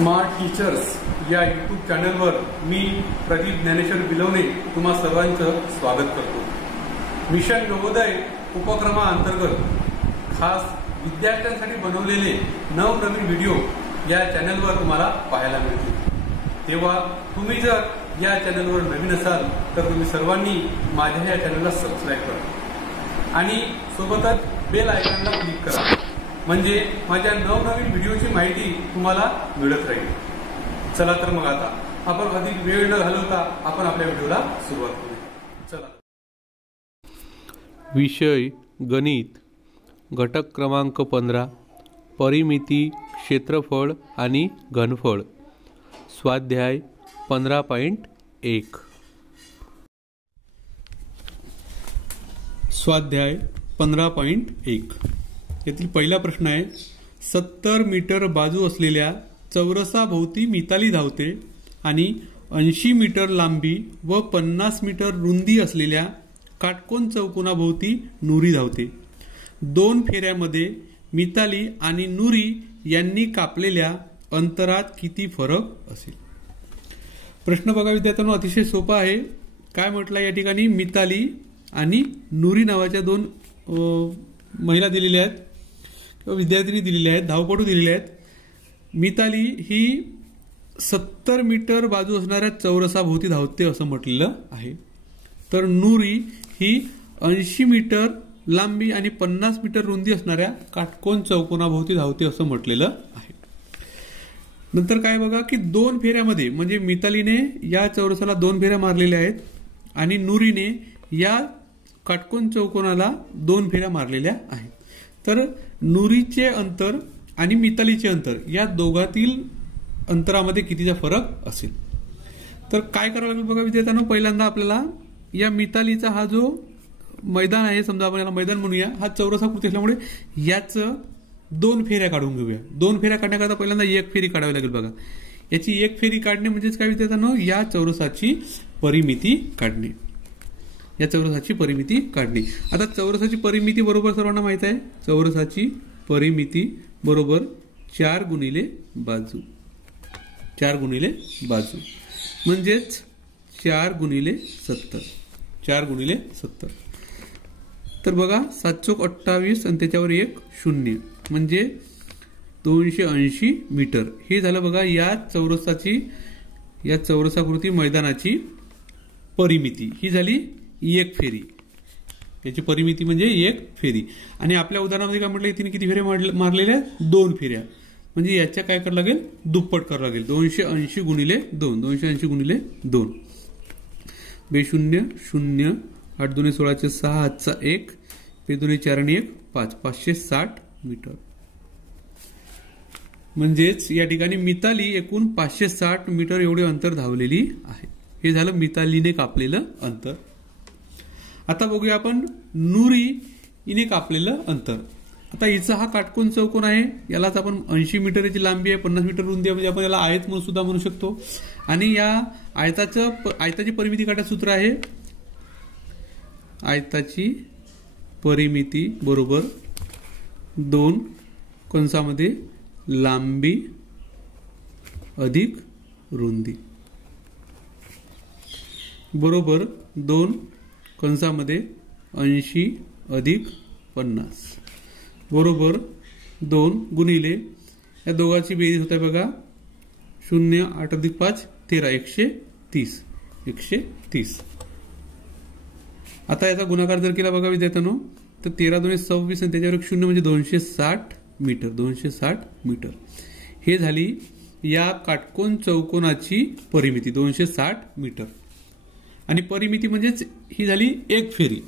Smart teachers या YouTube चॅनलवर मी प्रदीप ज्ञानेश्वर बिलवणे तुम्हा सर्वांचं स्वागत करतो। मिशन नवोदय उपक्रमाअंतर्गत खास विद्यार्थ्यांसाठी बनवलेले नवनवीन व्हिडिओ या चॅनलवर तुम्हाला पाहायला मिळतील। तेव्हा तुम्ही जर या चॅनलवर नवीन असाल तर तुम्ही सर्वांनी माझ्या या चॅनलला सबस्क्राइब करा आणि सोबतच बेल आयकॉनला क्लिक करा, म्हणजे माझ्या नवनवीन व्हिडिओची माहिती तुम्हाला मिळत राहील। चला तर मग आता आपण अधिक वेळ न घालवता आपण आपल्या व्हिडिओला सुरुवात करूया। चला। विषय गणित, घटक क्रमांक 15, परिमिती, क्षेत्रफळ आणि घनफळ, स्वाध्याय 15.1। स्वाध्याय 15.1 येथील पहिला प्रश्न आहे, 70 मीटर बाजू असलेल्या चौरसाभोवती मिताली धावते आणि 80 मीटर लांबी व 50 मीटर रुंदी असलेल्या काटकोन चौकोनाभोवती नुरी धावते। दोन फेऱ्यामध्ये मिताली आणि नुरी यांनी कापलेल्या अंतरात किती फरक असेल? प्रश्न बघा विद्यार्थ्यांनो, अतिशय सोपा आहे। काय म्हटलं या ठिकाणी, मिताली आणि नुरी नावाच्या दोन महिला दिलेल्या आहेत, विद्यार्थिनी दिलेल्या आहेत, धावपटू दिलेल्या आहेत। मिताली ही 70 मीटर बाजू असणाऱ्या चौरसाभोवती धावते असं म्हटलेलं आहे, तर नुरी ही 80 मीटर लांबी आणि 50 मीटर रुंदी असणाऱ्या काटकोन चौकोनाभोवती धावते असं म्हटलेलं आहे। नंतर काय बघा की दोन फेऱ्यामध्ये, म्हणजे मितालीने या चौरसाला 2 फेऱ्या मारलेल्या आहेत आणि नुरीने या काटकोन चौकोनाला 2 फेऱ्या मारलेल्या आहेत, तर नुरीचे अंतर आणि मितालीचे अंतर या दोघातील अंतरामध्ये कितीचा फरक असेल? तर काय करावं लागेल बघा विद्यार्थ्यांनो, पहिल्यांदा आपल्याला या मितालीचा हा जो मैदान आहे, समजा आपण याला मैदान म्हणूया, हा चौरसाकृती असल्यामुळे याच 2 फेऱ्या काढून घेऊया। 2 फेऱ्या काढण्याकरता पहिल्यांदा 1 फेरी काढावी लागेल बघा। याची 1 फेरी काढणे म्हणजेच काय विद्यार्थ्यांनो, या चौरसाची परिमिती काढणे, या चौरसाची परिमिती काढणे। आता चौरसाची परिमिती बरोबर सर्वांना माहित आहे, चौरसाची परिमिती बरोबर 4 गुणिले बाजू, 4 गुणिले बाजू म्हणजेच 4 गुणिले 70, 4 गुणिले 70। तर बघा 7 चोक 28 आणि त्याच्यावर 1 0 म्हणजे 280 मीटर हे झालं बघा या चौरसाची, या चौरसाकृती मैदानाची परिमिती। ही झाली 1 फेरी, याची परिमिती म्हणजे 1 फेरी। आणि आपल्या उदाहरणामध्ये काय म्हटलं, तिने किती फेऱ्या मारलेल्या? 2 फेऱ्या, म्हणजे याच्या काय करावं लागेल, दुप्पट करावं लागेल। 280 गुणिले 2, 280 गुणिले 2, बे 0 0, 8 दुने 16 6, हातचा 1, बे दुने 4 आणि 1 5, 560 मीटर। म्हणजेच या ठिकाणी मिताली एकूण 560 मीटर एवढे अंतर धावलेली आहे। हे झालं मितालीने कापलेलं अंतर। आता बघूया आपण नुरी हिने कापलेलं अंतर। आता हिचा हा काटकोन चौकोन आहे, यालाच आपण 80 मीटरची लांबी आहे, 50 मीटर रुंदी आहे, म्हणजे आपण याला आयत म्हणून सुद्धा म्हणू शकतो। आणि या आयताची परिमिती काढायचं सूत्र आहे, आयताची परिमिती बरोबर 2 कंसामध्ये लांबी अधिक रुंदी बरोबर 2 कंसामध्ये 80 अधिक 50 बरोबर 2 गुणिले या दोघांची बेरीज होते बघा 0, 8 अधिक 5 13, 130, 130। आता याचा गुणाकार जर केला बघा विद्यार्थ्यांनो, तर 13 दुने 26 आणि त्याच्यावर 0 म्हणजे 260 मीटर, 260 मीटर। हे झाली या काटकोन चौकोनाची परिमिती 260 मीटर। आणि परिमिती म्हणजेच ही झाली 1 फेरी,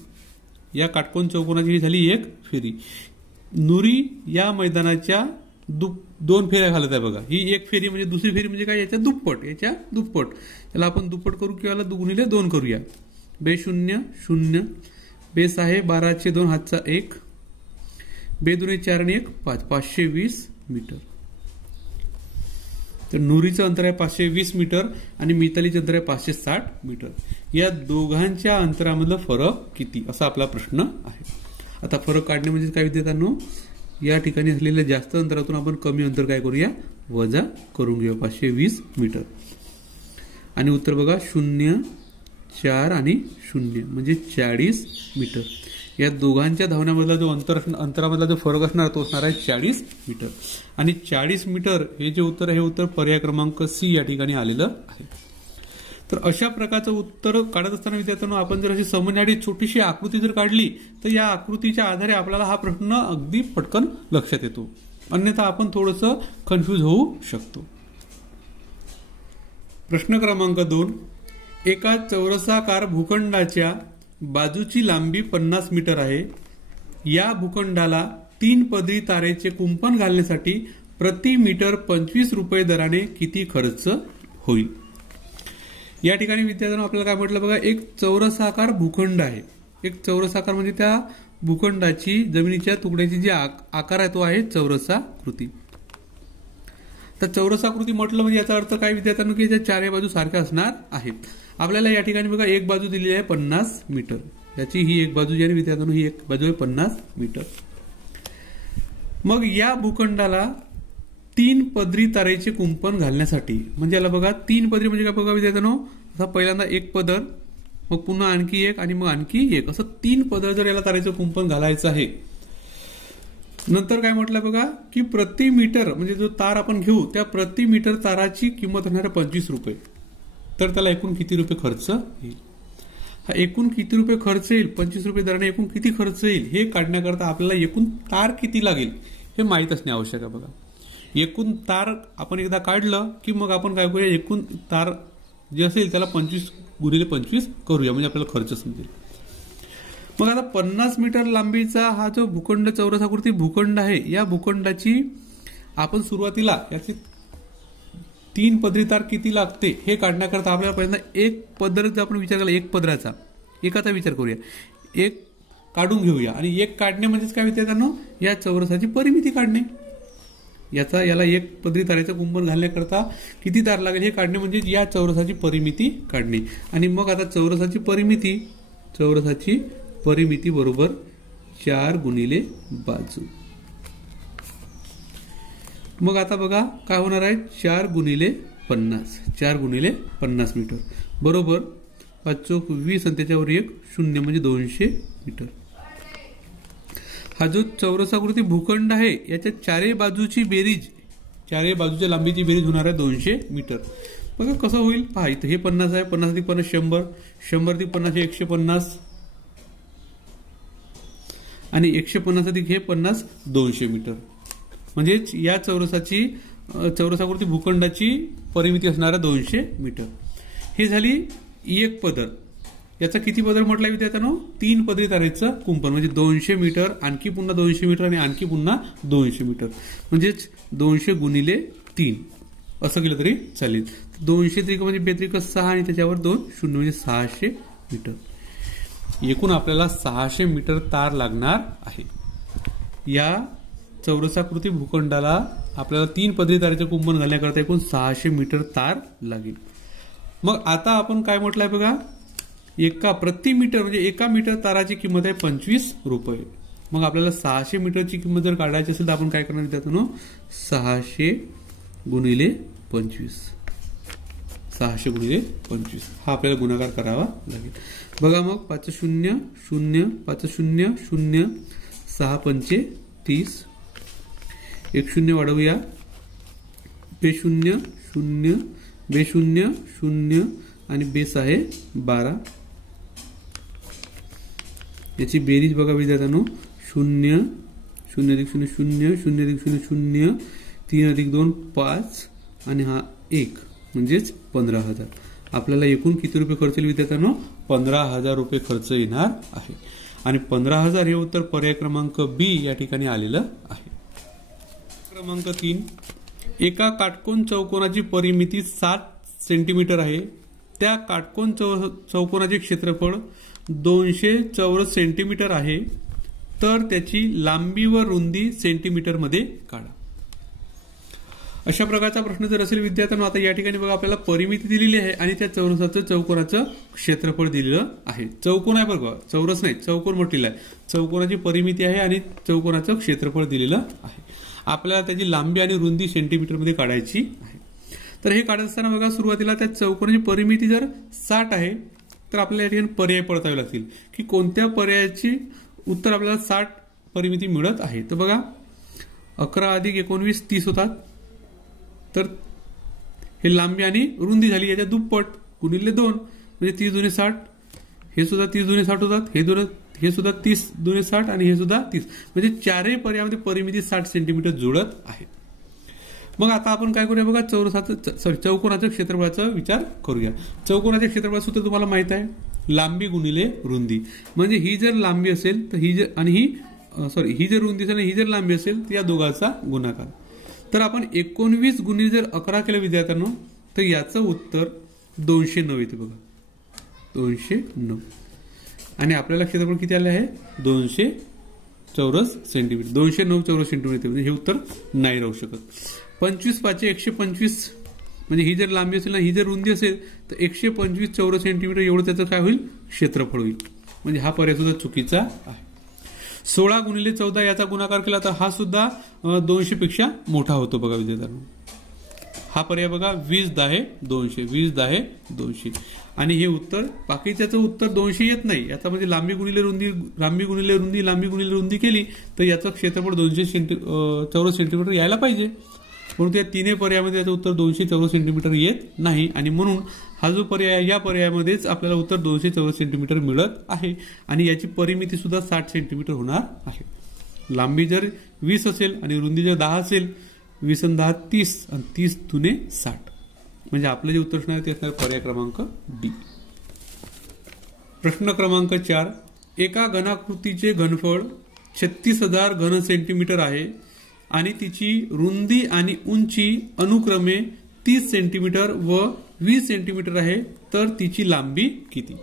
या काटकोन चौकोनाची ही झाली 1 फेरी। नुरी या मैदानाच्या 2 फेऱ्या घालत आहे बघा, ही 1 फेरी म्हणजे दुसरी फेरी म्हणजे काय, याच्या दुप्पट, याच्या दुप्पट। याला आपण दुप्पट करू किंवा याला 2 गुणिले 2 करूया। बे 0 0, बेस आहे 12/2, हातचा 1, बे दुने 4 आणि 1 5, 520 मीटर। तर नुरीचं अंतर आहे 520 मीटर आणि मितालीचं अंतर आहे 560 मीटर। या दोघांच्या अंतरामधला फरक किती असा आपला प्रश्न आहे। आता फरक काढणे म्हणजे काय विद्यार्थ्यांनो, या ठिकाणी असलेल्या जास्त अंतरातून आपण कमी अंतर काय करूया वजा करून घेऊया 520 मीटर आणि उत्तर बघा 0, 4 आणि 0 म्हणजे 40 मीटर. या दोघांच्या धावण्यामधला जो अंतरामधला जो फरक असणार तो असणार आहे 40 मीटर आणि 40 मीटर हे जे उत्तर आहे हे उत्तर पर्याय क्रमांक सी या ठिकाणी आलेलं आहे. तर अशा प्रकारचं उत्तर काढत असताना विद्यार्थ्यांनो आपण जर अशी समजण्याची छोटीशी आकृती जर काढली तर या आकृतीच्या आधारे आपल्याला हा प्रश्न अगदी पटकन लक्षात येतो, अन्यथा आपण थोडंसं कन्फ्यूज होऊ शकतो. प्रश्न क्रमांक 2. एका चौरसाकार भूखंडाच्या बाजूची लांबी 50 मीटर आहे. या भूखंडाला 3 पदरी तारेचे कुंपण घालण्यासाठी प्रति मीटर 25 रुपये दराने किती खर्च होईल. या ठिकाणी विद्यार्थ्यांनो आपल्याला काय म्हटलं बघा, एक चौरसाकार भूखंड आहे. एक चौरसाकार म्हणजे त्या भूखंडाची जमिनीच्या तुकड्याची जी आकार आहे तो आहे चौरसाकृती. तर चौरसाकृती म्हटलं म्हणजे याचा अर्थ काय विद्यार्थ्यांनो की याच्या चारही बाजू सारख्या असणार आहेत. आपल्याला या ठिकाणी बघा एक बाजू दिलेली आहे 50 मीटर, याची ही एक बाजू जी आहे विद्यार्थ्यांनो ही एक बाजू आहे 50 मीटर. मग या भूखंडाला 3 पदरी तारेचे कुंपण घालण्यासाठी म्हणजे याला बघा 3 पदरी म्हणजे काय बघा विद्यार्थ्यांनो, असा पहिल्यांदा एक पदर, मग पुन्हा आणखी एक आणि मग आणखी एक, असं 3 पदर जर याला तारेचं कुंपण घालायचं आहे. नंतर काय म्हटलं बघा की प्रति मीटर म्हणजे जो तार आपण घेऊ त्या प्रति मीटर ताराची किंमत होणार 25 रुपये. तर त्याला एकूण किती रुपये खर्च येईल. हा एकूण किती रुपये खर्च येईल, 25 रुपये दराने एकूण किती खर्च येईल हे काढण्याकरता आपल्याला एकूण तार किती लागेल हे माहीत असणे आवश्यक आहे. बघा एकूण तार आपण एकदा काढलं की मग आपण काय करूया, एकूण तार जे असेल त्याला 25 गुणिले 25 करूया म्हणजे आपल्याला खर्च समजेल. मग आता 50 मीटर लांबीचा हा जो भूखंड चौरसाकृती भूखंड आहे या भूखंडाची आपण सुरुवातीला याची 3 पदरी तार किती लागते हे काढण्याकरता आपल्याला पहिल्यांदा एक पदर जर आपण विचार केला, एक पदराचा एकाचा विचार करूया, एक काढून घेऊया आणि एक काढणे म्हणजेच काय विद्यार्थ्यांनो या चौरसाची परिमिती काढणे. याला एक पदरी तारेचं कुंपण घालण्याकरता किती तार लागेल हे काढणे म्हणजे या चौरसाची परिमिती काढणे. आणि मग आता चौरसाची परिमिती बरोबर 4 गुणिले बाजू. मग आता बघा काय होणार आहे 4 गुणिले 50 मीटर बरोबर 5 चौक 20 आणि त्याच्यावर 1 0 म्हणजे 200 मीटर. हा जो चौरसाकृती भूखंड आहे याच्या चारही बाजूची बेरीज, चारही बाजूच्या लांबीची बेरीज होणार आहे 200 मीटर. बघा कसं होईल पहा, इथं हे 50 आहे, 50 अधिक 50 100, 100 अधिक 50 150 आणि 150 अधिक हे 50 200 मीटर. म्हणजेच या चौरसाकृती भूखंडाची परिमिती असणार आहे 200 मीटर. ही झाली एक पदर. याचा किती पदर म्हटलं विद्यार्थ्यांनो 3 पदरी तारेचं कुंपण म्हणजे 200 मीटर आणखी पुन्हा 200 मीटर आणि आणखी पुन्हा 200 मीटर म्हणजेच 200 गुणिले 3 असं केलं तरी चालेल. 200 त्रिक म्हणजे बेत्रिक 6 आणि त्याच्यावर 2 0 म्हणजे 600 मीटर. एकूण आपल्याला 600 मीटर तार लागणार आहे. या चौरसाकृती भूखंडाला आपल्याला 3 पदरी तारेचं कुंपण घालण्याकरता एकूण 600 मीटर तार लागेल. मग आता आपण काय म्हटलंय बघा, प्रति मीटर म्हणजे एका मीटर ताराची किंमत आहे 25 रुपये. मग आपल्याला 600 मीटरची किंमत जर काढायची असेल तर आपण काय करणार विद्यार्थ्यांनो 600 गुणिले 25 हा आपल्याला गुणाकार करावा लागेल. बघा मग 5 0 0 5 0 0 6 5 30 1 0 वाढवूया, बे 0 0 बे 0 0 आणि बेस आहे 12. याची बेरीज बघा विद्यार्थ्यांनो 0 0 अधिक 0 0 0 अधिक 0 0 3 अधिक 2 5 आणि हा 1 म्हणजेच 15,000. आपल्याला एकूण किती रुपये खर्च येईल विद्यार्थ्यांनो 15,000 रुपये खर्च येणार आहे. आणि 15,000 हे उत्तर पर्याय क्रमांक बी या ठिकाणी आलेलं आहे. क्रमांक 3 एका काटकोन चौकोनाची परिमिती 7 सेंटीमीटर आहे. त्या काटकोन चौकोनाचे क्षेत्रफळ 200 चौरस सेंटीमीटर आहे. तर त्याची लांबी व रुंदी सेंटीमीटर मध्ये काढा. अशा प्रकारचा प्रश्न जर असेल विद्यार्थ्यांनो, आता या ठिकाणी बघा आपल्याला परिमिती दिलेली आहे आणि त्या चौकोनाचं क्षेत्रफळ दिलेलं आहे. चौकोन आहे बघा, चौरस नाही, चौकोन म्हटलेला आहे. चौकोनाची परिमिती आहे आणि चौकोनाचं क्षेत्रफळ दिलेलं आहे. आपल्याला त्याची लांबी आणि रुंदी सेंटीमीटरमध्ये काढायची आहे. तर हे काढत असताना बघा सुरुवातीला त्या चौकोनाची परिमिती जर 60 आहे तर आपल्याला या ठिकाणी पर्याय पडतावे लागतील की कोणत्या पर्यायाची उत्तर आपल्याला 60 परिमिती मिळत आहे. तर बघा 11 + 19 30 होतात. तर हे लांबी आणि रुंदी झाली याच्या दुप्पट गुणिले 2 म्हणजे 30 × 60. हे सुद्धा 30 × 60 होतात. हे सुद्धा 30 × 60 आणि हे सुद्धा 30 म्हणजे चारही पर्यायामध्ये परिमिती 60 सेंटीमीटर जुळत आहे. मग आता आपण काय करूया बघा चौकोनाच्या क्षेत्रफळाचा विचार करूया. चौकोनाच्या क्षेत्रफळाचं सूत्र तुम्हाला माहित आहे, लांबी गुणिले रुंदी. म्हणजे ही जर लांबी असेल तर ही जर रुंदी असेल आणि ही जर लांबी असेल तर या दोघांचा गुणाकार. तर आपण 19 गुणिले जर 11 केलं विद्यार्थ्यांनो तर याचं उत्तर 209 येते बघा, 209. आणि आपल्याला क्षेत्रफळ किती आले आहे 200 चौरस सेंटीमीटर. 209 चौरस सेंटीमीटर म्हणजे हे उत्तर नाही राहू शकत. 25 × 5 = 125 म्हणजे ही जर लांबी असेल ना ही जर रुंदी असेल तर 125 चौरस सेंटीमीटर एवढं त्याचं काय होईल क्षेत्रफळ होईल. म्हणजे हा पर्याय सुद्धा चुकीचा आहे. 16 × 14 याचा गुणाकार केला तर हा सुद्धा 200 पेक्षा मोठा होतो बघा विद्यार्थ्यांनो. हा पर्याय बघा 20 × 10 = 200, 20 × 10 = 200. आणि हे उत्तर बाकीच्याचं उत्तर 200 येत नाही. याचा म्हणजे लांबी गुणिले रुंदी केली तर याचं क्षेत्रफळ 200 चौरस सेंटीमीटर यायला पाहिजे. परंतु या तिन्ही पर्यायामध्ये याचं उत्तर 200 चौरस सेंटीमीटर येत नाही आणि म्हणून हा जो पर्याय या पर्यायामध्येच आपल्याला उत्तर 200 चौरस सेंटीमीटर मिळत आहे. आणि याची परिमिती सुद्धा 60 सेंटीमीटर होणार आहे. लांबी जर 20 असेल आणि रुंदी जर 10 असेल, 20 × 10 = 30 आणि 30 × 60 म्हणजे आपलं जे उत्तर असणार ते असणार पर्याय क्रमांक डी. प्रश्न क्रमांक 4. एका घनाकृतीचे घनफळ 36,000 घन सेंटीमीटर आहे आणि तिची रुंदी आणि उंची अनुक्रमे 30 सेंटीमीटर व 20 सेंटीमीटर आहे, तर तिची लांबी किती?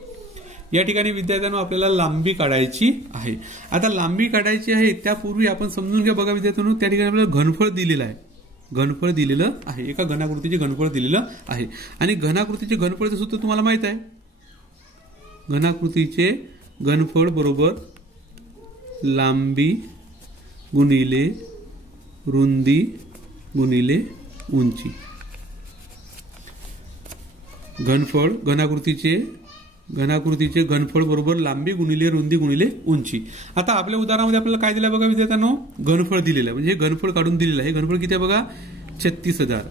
या ठिकाणी विद्यार्थ्यांनो आपल्याला लांबी काढायची आहे. आता लांबी काढायची आहे त्यापूर्वी आपण समजून घ्या बघा विद्यार्थ्यांनो, त्या ठिकाणी आपल्याला घनफळ दिलेलं आहे. घनफळ दिलेलं आहे, एका घनाकृतीचे घनफळ दिलेलं आहे आणि घनाकृतीचे घनफळचं सूत्र तुम्हाला माहित आहे. घनाकृतीचे घनफळ बरोबर लांबी गुणिले रुंदी गुणिले उंची. घनफळ घनाकृतीचे घनफळ बरोबर लांबी गुणिले रुंदी गुणिले उंची. आता आपल्या उदाहरणामध्ये आपल्याला काय दिलं बघा विद्यार्थ्यांनो, घनफळ दिलेलं आहे. म्हणजे हे घनफळ काढून दिलेलं आहे. घनफळ किती आहे बघा 36,000.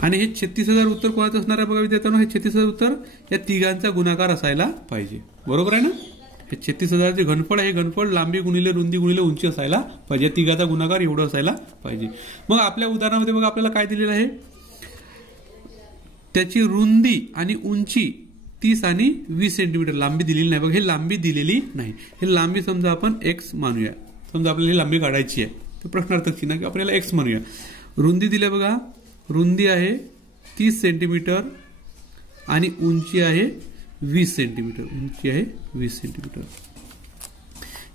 आणि हे 36,000 उत्तर कोणाचं असणार आहे बघा विद्यार्थ्यांनो, हे 36,000 उत्तर या तिघांचा गुणाकार असायला पाहिजे. बरोबर आहे ना. हे 36,000 जे घनफळ आहे, घनफळ लांबी गुणिले रुंदी गुणिले उंची असायला पाहिजे. या तिघाचा गुणाकार एवढं असायला पाहिजे. मग आपल्या उदाहरणामध्ये बघा आपल्याला काय दिलेलं आहे, त्याची रुंदी आणि उंची 30 आणि 20 सेंटीमीटर. लांबी दिलेली नाही बघा, हे लांबी दिलेली नाही. हे लांबी समजा आपण x मानूया. समजा आपल्याला ही लांबी काढायची आहे तर प्रश्नार्थक चिन्ह की आपल्याला x मानूया. रुंदी दिल्या बघा, रुंदी आहे 30 सेंटीमीटर आणि उंची आहे 20 सेंटीमीटर. उंची आहे 20 सेंटीमीटर.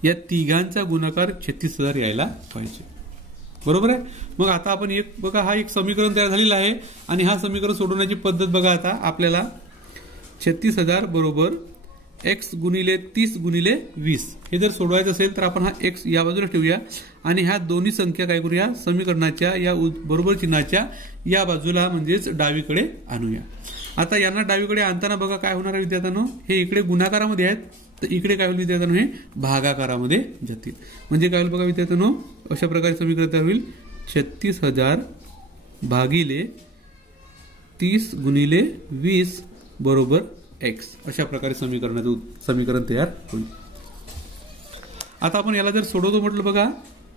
या तिघांचा गुणाकार 36,000 यायला पाहिजे. बरोबर आहे. मग आता आपण एक बघा हा एक समीकरण तयार झालेलं आहे आणि हा समीकरण सोडवण्याची पद्धत बघा. आता आपल्याला 36,000 बरोबर x गुणिले 30 गुणिले 20 हे जर सोडवायचं असेल तर आपण हा x या बाजूला ठेवूया आणि ह्या दोन्ही संख्या काय करूया, समीकरणाच्या या बरोबर चिन्हाच्या या बाजूला म्हणजेच डावीकडे आणूया. आता यांना डावीकडे आणताना बघा काय होणार आहे विद्यार्थ्यांनो, हे इकडे गुणाकारामध्ये आहेत तर इकडे काय होईल विद्यार्थ्यांनो, हे भागाकारामध्ये जातील. म्हणजे काय होईल बघा विद्यार्थ्यांनो, अशा प्रकारे समीकरण तयार होईल 36,000 भागिले 30 गुणिले 20 बरोबर x. अशा प्रकारे समीकरण तयार होईल. आता आपण याला जर सोडवतो म्हटलं बघा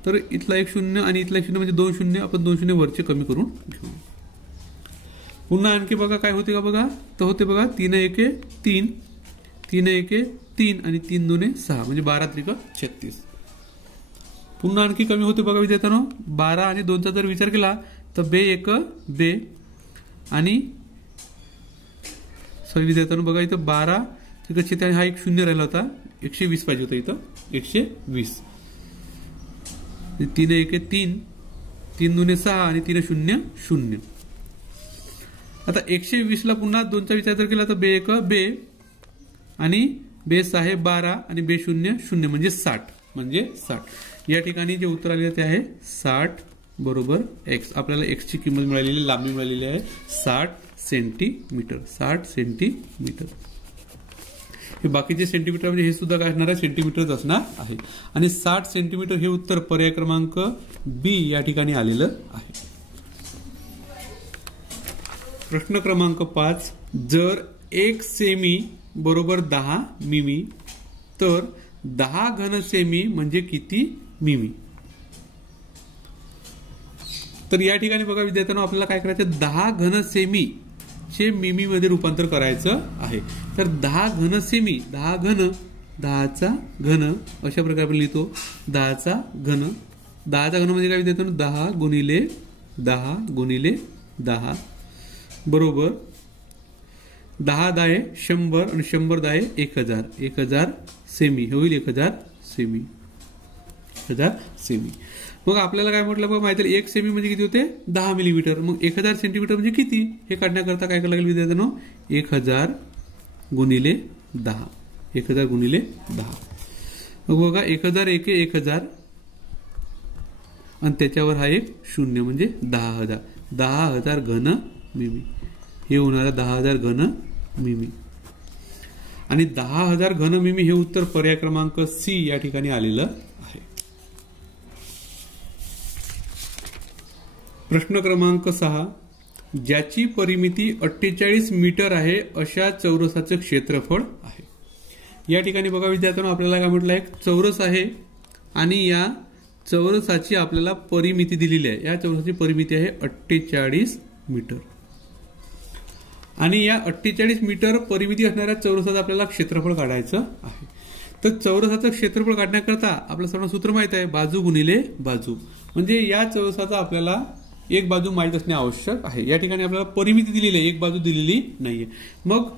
तर इथला 1 0 आणि इथला 1 0 म्हणजे 2 0. आपण 2 0 वरचे कमी करून घेऊ. पुन्हा आणखी बघा काय होते का बघा, तर होते बघा 3 1 3 3 1 3 आणि 3 2 6 म्हणजे 12 त्रिक 36. पुन्हा आणखी कमी होते बघा विद्यार्थ्यांनो, 12 आणि 2चा जर विचार केला तर 2 1 2 आणि विद्यार्थ्यांनो बघा इथं 12 त्रिक हा एक 0 राहिला होता, 120 पाहिजे होता. इथं 120. 3 1 3 3 2 6 आणि 3 0 0. आता 120 ला पुन्हा 2चा विचार जर केला तर 2 1 2 आणि 2 6 12 आणि 2 0 0 म्हणजे 60. म्हणजे 60. या ठिकाणी जे उत्तर आले ते आहे 60 बरोबर x. आपल्याला x ची किंमत मिळालेली, लांबी मिळालेली आहे 60 सेंटीमीटर. 60 सेंटीमीटर. हे बाकीचे सेंटीमीटर म्हणजे हे सुद्धा काय असणार आहे, सेंटीमीटरच असणार आहे. आणि 60 सेंटीमीटर हे उत्तर पर्याय क्रमांक बी या ठिकाणी आलेलं आहे. प्रश्न क्रमांक 5. जर 1 सेमी बरोबर 10 मिमी तर 10 घन सेमी म्हणजे किती मिमी? तर या ठिकाणी बघा विद्यार्थ्यांनो, आपल्याला काय करायचं, 10 घन सेमी चे मिमी मध्ये रूपांतर करायचं आहे. तर 10 घन सेमी, 10 घन, 10चा घन अशा प्रकारे आपण लिहितो. 10चा घन, 10चा घन म्हणजे काय विद्यार्थ्यांनो, 10 गुणिले 10 गुणिले 10 बरोबर 10 10 100 आणि 100 10 1000. 1000 सेमी हे होईल 1000 सेमी. 1000 सेमी. मग आपल्याला काय म्हटलं बघा, माहिती 1 सेमी म्हणजे किती होते, 10 मिलीमीटर. मग 1000 सेंटीमीटर म्हणजे किती हे काढण्याकरता काय करायला लागेल विद्यार्थ्यांनो, 1000 गुणिले 10. 1000 गुणिले 10. मग बघा 1000 1 1000 आणि त्याच्यावर हा एक शून्य म्हणजे 10,000. 10,000 घन मिमी हे होणार 10,000 घन मिमी. आणि 10,000 घन मिमी हे उत्तर पर्याय क्रमांक सी या ठिकाणी आलेलं आहे. प्रश्न क्रमांक 6. ज्याची परिमिती 48 मीटर आहे अशा चौरसाचे क्षेत्रफळ आहे. या ठिकाणी बघा विद्यार्थ्यांनो, आपल्याला काय म्हटलं, एक चौरस आहे आणि या चौरसाची आपल्याला परिमिती दिलेली आहे. या चौरसाची परिमिती आहे 48 मीटर. आणि या 48 मीटर परिमिती असणाऱ्या चौरसाचं आपल्याला क्षेत्रफळ काढायचं आहे. तर चौरसाचं क्षेत्रफळ काढण्याकरता आपलं सर्व सूत्र माहित आहे, बाजू गुणिले बाजू. म्हणजे या चौरसाचा आपल्याला एक बाजू माहित असणे आवश्यक आहे. या ठिकाणी आपल्याला परिमिती दिलेली आहे, एक बाजू दिलेली नाहीये. मग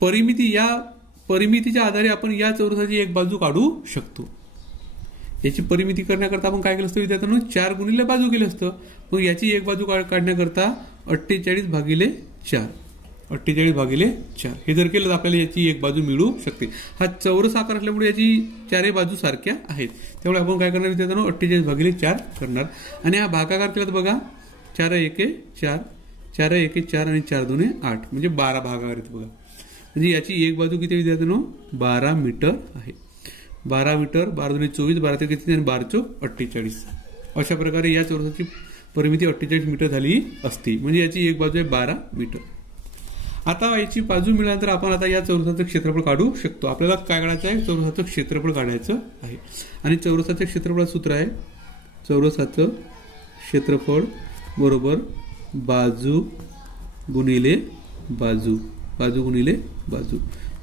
परिमिती, या परिमितीच्या आधारे आपण या चौरसाची एक बाजू काढू शकतो. याची परिमिती करण्याकरता आपण काय केलं असतं विद्यार्थ्यांनो, 4 गुणिले बाजू केलं असतं. मग याची एक बाजू काढण्याकरता 48 भागिले 4. 48 भागिले 4 हे जर केलं तर आपल्याला याची एक बाजू मिळू शकते. हा चौरस आकार असल्यामुळे याची चारही बाजू सारख्या आहेत. त्यामुळे आपण काय करणार विद्यार्थ्यांनो, 48 भागिले 4 करणार. आणि हा भागाकार केला तर बघा 4 1 4, 4 1 4 आणि 4 2 8 म्हणजे 12 भागाकार येते बघा. म्हणजे याची एक बाजू किती विद्यार्थ्यांनो, 12 मीटर आहे. 12 मीटर, 12 2 24, 12 3 किती आणि 12 4 48. अशा प्रकारे या चौरसाची परिमिती 48 मीटर झाली असती. म्हणजे याची एक बाजू आहे 12 मीटर. आता याची बाजू मिळाल्यानंतर आपण आता या चौरसाचं क्षेत्रफळ काढू शकतो. आपल्याला काय काढायचं आहे, चौरसाचं क्षेत्रफळ काढायचं आहे. आणि चौरसाचं क्षेत्रफळाचं सूत्र आहे, चौरसाचं क्षेत्रफळ बरोबर बाजू गुणिले बाजू. बाजू गुणिले बाजू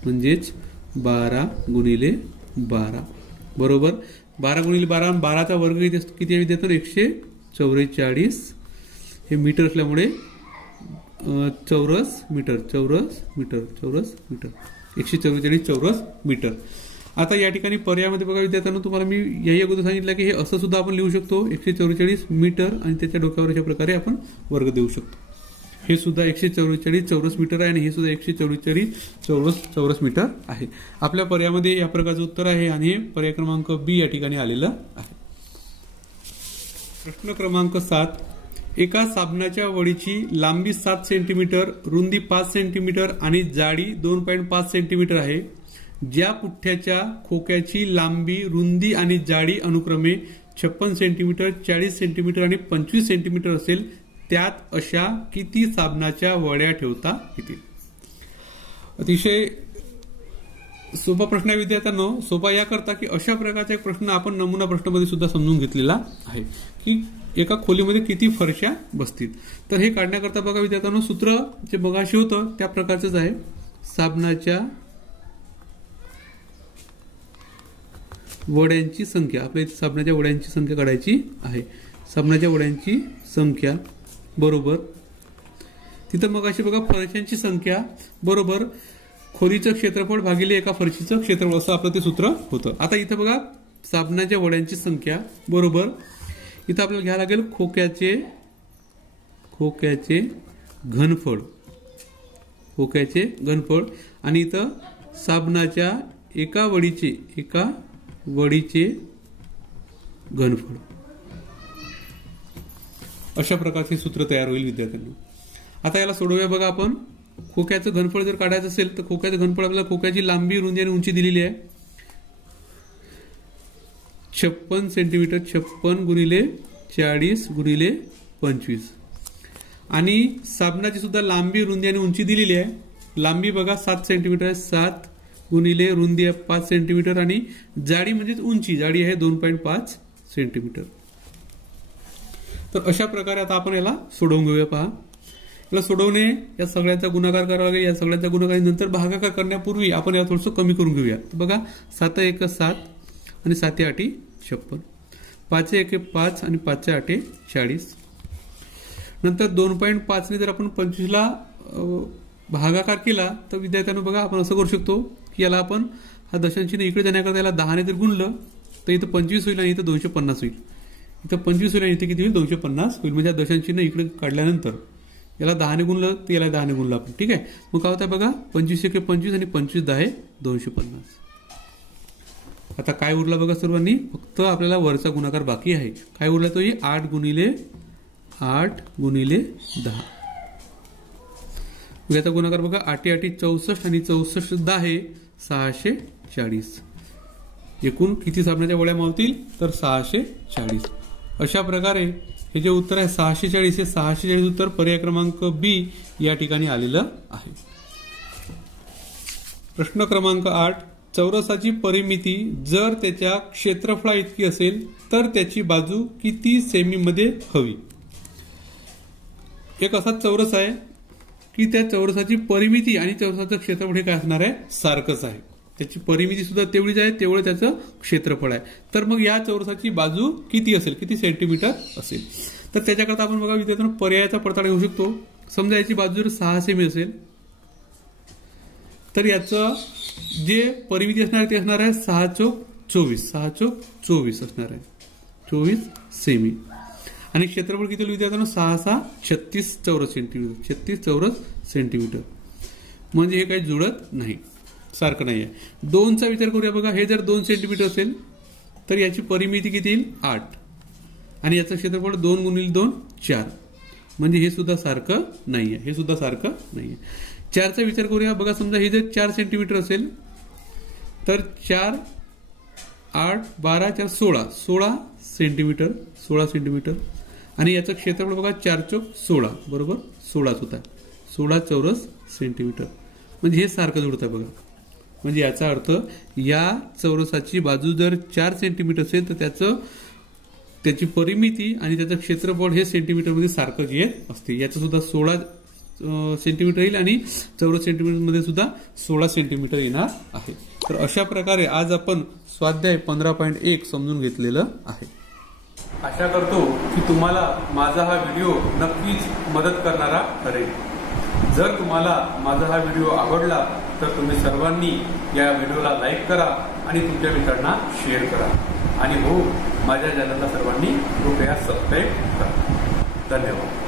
म्हणजेच 12 गुणिले 12 बरोबर 12 गुणिले 12. 12चा वर्ग किती आहे विद्यार्थ्यांनो, 144. हे मीटर असल्यामुळे चौरस मीटर, चौरस मीटर, चौरस मीटर, 144 चौरस मीटर. आता या ठिकाणी पर्यायामध्ये बघा विद्यार्थ्यांनो, तुम्हाला मी याही अगोदर सांगितलं की हे असं सुद्धा आपण लिहू शकतो, 144 मीटर आणि त्याच्या डोक्यावर अशा प्रकारे आपण वर्ग देऊ शकतो. हे सुद्धा 144 चौरस मीटर आहे आणि हे सुद्धा 144 चौरस मीटर आहे. आपल्या पर्यायामध्ये या प्रकारचं उत्तर आहे आणि हे पर्याय क्रमांक बी या ठिकाणी आलेलं आहे. प्रश्न क्रमांक 7. एका साबणाच्या वडीची लांबी 7 सेंटीमीटर, रुंदी 5 सेंटीमीटर आणि जाडी 2.5 सेंटीमीटर आहे. ज्या पुठ्ठ्याच्या खोक्याची लांबी, रुंदी आणि जाडी अनुक्रमे 56 सेंटीमीटर, 40 सेंटीमीटर आणि 25 सेंटीमीटर असेल, त्यात अशा किती साबणाच्या वड्या ठेवता येतील? अतिशय सोपा प्रश्न आहे विद्यार्थ्यांनो. सोपा याकरता की अशा प्रकारचा एक प्रश्न आपण नमुना प्रश्नामध्ये सुद्धा समजून घेतलेला आहे की एका खोलीमध्ये किती फरशा बसतील. तर हे काढण्याकरता बघा विद्यार्थ्यांनो, सूत्र जे मगाशी होतं त्या प्रकारचंच आहे. साबणाच्या वड्यांची संख्या, आपल्या इथे साबणाच्या वड्यांची संख्या काढायची आहे. साबणाच्या वड्यांची संख्या बरोबर तिथं मगाशी बघा फरशांची संख्या बरोबर खोलीचं क्षेत्रफळ भागिले एका फरशीचं क्षेत्रफळ असं आपलं ते सूत्र होतं. आता इथं बघा साबणाच्या वड्यांची संख्या बरोबर इथं आपल्याला घ्यायला लागेल खोक्याचे घनफळ, खोक्याचे घनफळ आणि इथं साबणाच्या एका वडीचे घनफळ. अशा प्रकारचे सूत्र तयार होईल विद्यार्थ्यांना. आता याला सोडवूया बघा आपण. खोक्याचं घनफळ जर काढायचं असेल तर खोक्याचं घनफळ आपल्याला खोक्याची लांबी, रुंदी आणि उंची दिलेली आहे 56 सेंटीमीटर. 56 गुणिले 40 गुणिले 25. आणि साबणाची सुद्धा लांबी, रुंदी आणि उंची दिलेली आहे. लांबी बघा 7 सेंटीमीटर आहे. 7 गुणिले रुंदी आहे 5 सेंटीमीटर आणि जाडी म्हणजेच उंची, जाडी आहे 2.5 सेंटीमीटर. तर अशा प्रकारे आता आपण याला सोडवून घेऊया. पहा, याला सोडवणे, या सगळ्यांचा गुणाकार करावा लागेल. या सगळ्यांचा गुणाकार नंतर भागाकार करण्यापूर्वी आपण याला थोडंसं कमी करून घेऊया. बघा 7 1 7 आणि 7 8 56. 5 1 5 आणि 5 8 40. नंतर 2.5 ने जर आपण 25 ला भागाकार केला तर विद्यार्थ्यांनो बघा आपण असं करू शकतो की याला आपण हा दशांशचिन्ह इकडे जाण्याकरता याला 10 ने जर गुणलं तर इथं 25 होईल आणि इथं 250 होईल. इथं 25 होईल आणि इथे किती होईल 250 होईल. म्हणजे दशांशचिन्ह इकडे काढल्यानंतर याला 10 ने गुणलं तर याला 10 ने गुणलं आपण. ठीक आहे. मग काय होतं बघा 25 1 25 आणि 25 10 250. आता काय उरला बघा सर्वांनी, फक्त आपल्याला वरचा गुणाकार बाकी आहे. काय उरला तो 8 गुणिले 10. याचा गुणाकार बघा 8 8 64 आणि 64 10 640. एकूण किती साबणाच्या वड्या मावतील तर 640. अशा प्रकारे हे जे उत्तर आहे 640 हे 640 उत्तर पर्याय क्रमांक बी या ठिकाणी आलेलं आहे. प्रश्न क्रमांक 8. चौरसाची परिमिती जर त्याच्या क्षेत्रफळा इतकी असेल तर त्याची बाजू किती सेमी मध्ये हवी. एक असा चौरस आहे की त्या चौरसाची परिमिती आणि चौरसाचं क्षेत्रफळ हे काय असणार आहे सारखंच आहे. त्याची परिमिती सुद्धा तेवढीच आहे, तेवढं त्याचं क्षेत्रफळ आहे. तर मग या चौरसाची बाजू किती असेल, किती सेंटीमीटर असेल. तर त्याच्याकरता आपण बघा विद्यार्थ्यांनो पर्यायाचा पडताळा घेऊ शकतो. समजा याची बाजू जर 6 सेमी असेल तर याचं जे परिमिती असणार आहे ते असणार आहे 6 चौक 24. 6 चौक 24 असणार आहे, 24 सेमी. आणि क्षेत्रफळ किती विद्यार्थ्यांनो 6 6 36 चौरस सेंटीमीटर. 36 चौरस सेंटीमीटर. म्हणजे हे काही जुळत नाही, सारखं नाही आहे. 2चा विचार करूया बघा. हे जर 2 सेंटीमीटर असेल तर याची परिमिती किती येईल 8 आणि याचं क्षेत्रफळ 2 गुणिले 2 4. म्हणजे हे सुद्धा सारखं नाही आहे, हे सुद्धा सारखं नाही आहे. 4चा विचार करूया बघा. समजा हे जर 4 सेंटीमीटर असेल तर 4 8 12 4 16 सेंटीमीटर. 16 सेंटीमीटर. आणि याचं क्षेत्रफळ बघा 4 चौक 16 बरोबर 16च होत आहे. 16 चौरस सेंटीमीटर. म्हणजे हे सारखं जुळत आहे बघा. म्हणजे याचा अर्थ या चौरसाची बाजू जर 4 सेंटीमीटर असेल तर त्याची परिमिती आणि त्याचं क्षेत्रफळ हे सेंटीमीटर मध्ये सारखं येत असते. याचं सुद्धा 16 सेंटीमीटर येईल आणि चौरस सेंटीमीटर मध्ये सुद्धा 16 सेंटीमीटर येणार आहे. तर अशा प्रकारे आज आपण स्वाध्याय 15.1 समजून घेतलेलं आहे. आशा करतो की तुम्हाला माझा हा व्हिडिओ नक्कीच मदत करणारा ठरेल. जर तुम्हाला माझा हा व्हिडिओ आवडला तर तुम्ही सर्वांनी या व्हिडिओला लाईक करा आणि तुमच्या मित्रांना शेअर करा. आणि हो, माझ्या चॅनलला सर्वांनी कृपया सबस्क्राईब करा. धन्यवाद.